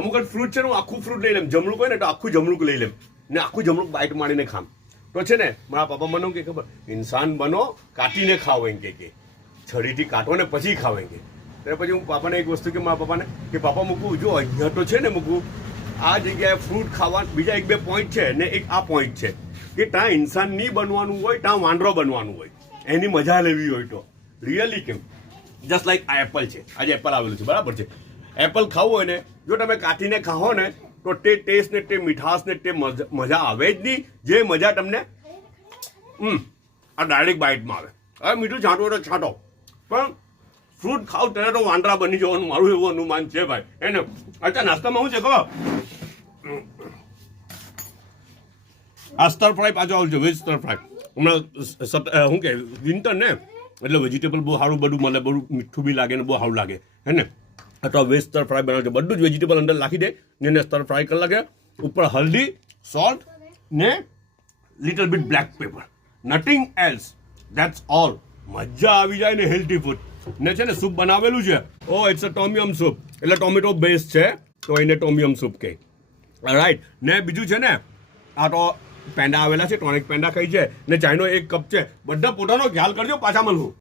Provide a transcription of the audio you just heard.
અમુક ફ્રૂટ છે ને હું આખું ફ્રૂટ લઈ લેમ, જમરૂક હોય ને તો આખું જમરૂક લઈ લેમ ને આખું જમરૂક બાઇટ મારીને ખામ. તો છે ને મારા પપ્પા મને કે ખબર, ઇન્સાન બનો કાટીને ખાઓ એમ કે છરીથી કાઢો ને પછી ખાઓ એમ કે. ત્યારે પછી હું પાપાને એક વસ્તુ કે મારા પપ્પાને કે પાપા મૂકવું, જો અહીંયા તો છે ને મૂકવું, આ જગ્યાએ ફ્રૂટ ખાવા બીજા 1-2 પોઈન્ટ છે ને એક આ પોઈન્ટ છે કે ત્યાં ઇન્સાન નહીં બનવાનું હોય, ત્યાં વાંદરો બનવાનું હોય, એની મજા લેવી હોય તો રિયલી કેમ. જસ્ટ લાઈક આ એપલ છે, આજે એપલ આવેલું છે બરાબર છે. એપલ ખાવું હોય ને જો તમે કાઢીને ખાઓ ને તો તે ટેસ્ટ ને તે મીઠાશ ને તે મજા આવે જ નહીં જે મજા તમને આ ડાયરેક્ટ બાઇટમાં આવે. હવે મીઠું છાંટવું હોય તો છાંટો, પણ ફ્રૂટ ખાવ ત્યારે તો વાંદરા બની જવાનું મારું એવું અનુમાન છે ભાઈ. એને અચ્છા નાસ્તામાં શું છે ખબર, આ સ્ટર ફ્રાય પાછો આવશે, વેજ સ્ટર ફ્રાય. હમણાં શું કે વિન્ટર ને એટલે વેજીટેબલ બહુ સારું બધું મળે, બહુ મીઠું બી લાગે ને બહુ સારું લાગે હે ને. અથવા વેજ સ્ટર ફ્રાય બનાવજો, બધું જ વેજીટેબલ અંદર નાખી દે ને એને સ્ટર ફ્રાય કરી લાગે. ઉપર હલ્દી, સોલ્ટ ને little bit black paper, nothing else, that's all. મજા આવી જાય ને હેલ્ધી ફૂડ ને. છે ને સૂપ બનાવેલું છે, ઓ ઇટ્સ અ ટોમિયમ સૂપ, એટલે ટોમેટો બેઝ છે તો એને ટોમિયમ સૂપ કહે. રાઈટ. ને બીજું છે ને આ તો પેંડા આવેલા છે, ટોનિક પેંડા ખાઈ છે ને ચાયનો 1 કપ છે. બધા પોતાનો ખ્યાલ કરજો, પાછા મળવું.